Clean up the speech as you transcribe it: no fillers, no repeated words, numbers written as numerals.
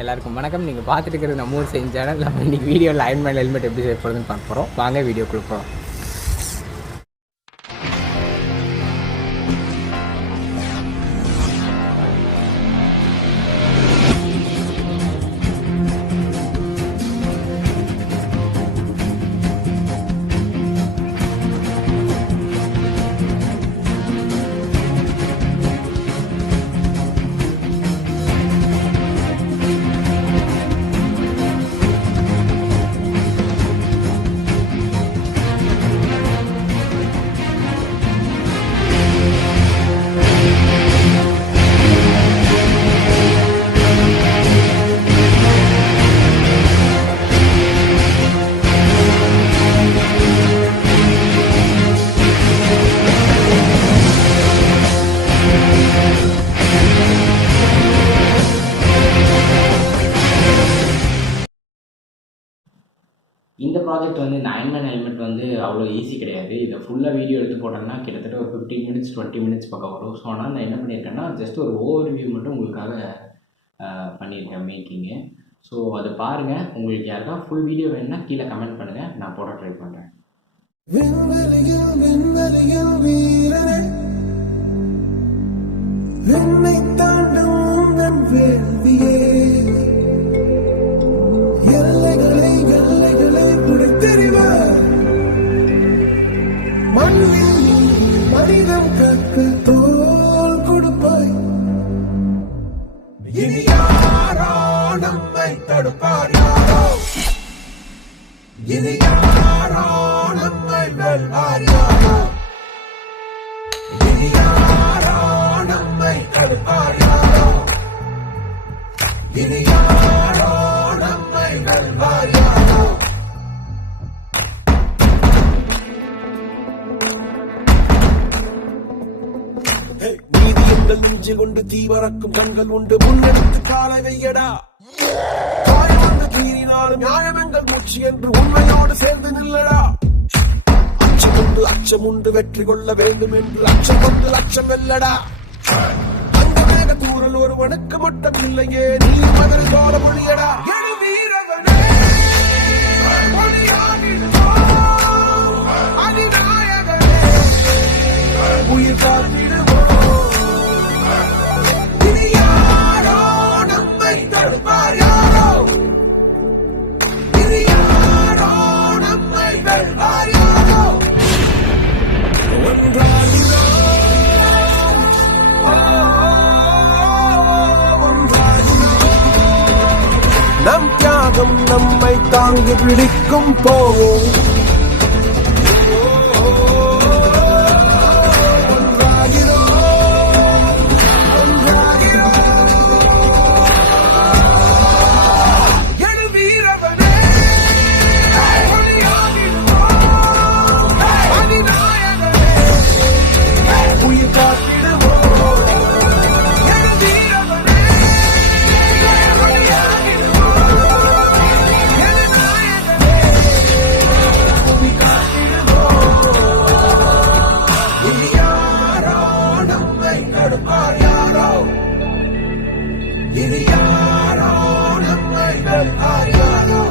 எல்லாருக்கும் வணக்கம். நீங்கள் பார்த்துட்டு இருக்கிறது நம்ம ஊர் செஞ்ச சேனல். நம்ம இன்றைக்கி வீடியோவில் அயன்மேன் ஹெல்மெட் எப்படி செய்ய போகிறதுன்னு பார்க்க போகிறோம். வாங்க வீடியோக்குள்ள போகிறோம். இந்த ப்ராஜெக்ட் வந்து இந்த அயன்மேன் ஹெல்மெட் வந்து அவ்வளோ ஈஸி கிடையாது. இதை ஃபுல்லாக வீடியோ எடுத்து போட்டோம்னா கிட்டத்தட்ட ஒரு 15 மினிட்ஸ் 20 மினிட்ஸ் பக்கம் வரும். ஸோ ஆனால் நான் என்ன பண்ணியிருக்கேன்னா ஜஸ்ட் ஒரு ஓவர்வியூ மட்டும் உங்களுக்காக பண்ணியிருக்கேன் மேக்கிங்கு. ஸோ அதை பாருங்கள். உங்களுக்கு யாருக்கா ஃபுல் வீடியோ வேணும்னா கீழே கமெண்ட் பண்ணுங்கள், நான் போட ட்ரை பண்ணுறேன். மனிதம் கற்க தோல் கொடுப்பாய். இனி யாரோ நம்மை தடுப்பார் யாரோ, இனி யாரோ நம்மை வெல்வார் யாரோ, இனி யாரோ நம்மை தடுப்பார் யாரோ, இனி யாரோ நம்மை வெல்வார் யாரோ. நெஞ்சில் கொண்டு தீவரக்கும் கண்கள் உண்டு, முன்னெடுத்து காலை வையடா. காயம் வந்து தீரினாலும் நியாயம் எங்கள் மூச்சு என்று உண்மையோடு சேர்ந்து நில்லடா. அச்சம் உண்டு அச்சம் உண்டு, வெற்றி கொள்ள வேண்டும் என்று அச்சம் கொண்டு லட்சம் வெல்லடா. அந்த மேக தூரல் ஒருவனுக்கு மட்டும் இல்லையே, நீ மகள் தோற மொழியடா. உயிர் காத்திடுவோம். தடுப்பார் யாரோ, இது யாரோ நம்மை வெல்வார் யாரோ. நம் தியாகம் நம்மை தாங்கி பிடிக்கும் போவோம். இது யாரோ நம்மை வெல்வார் யாரோ.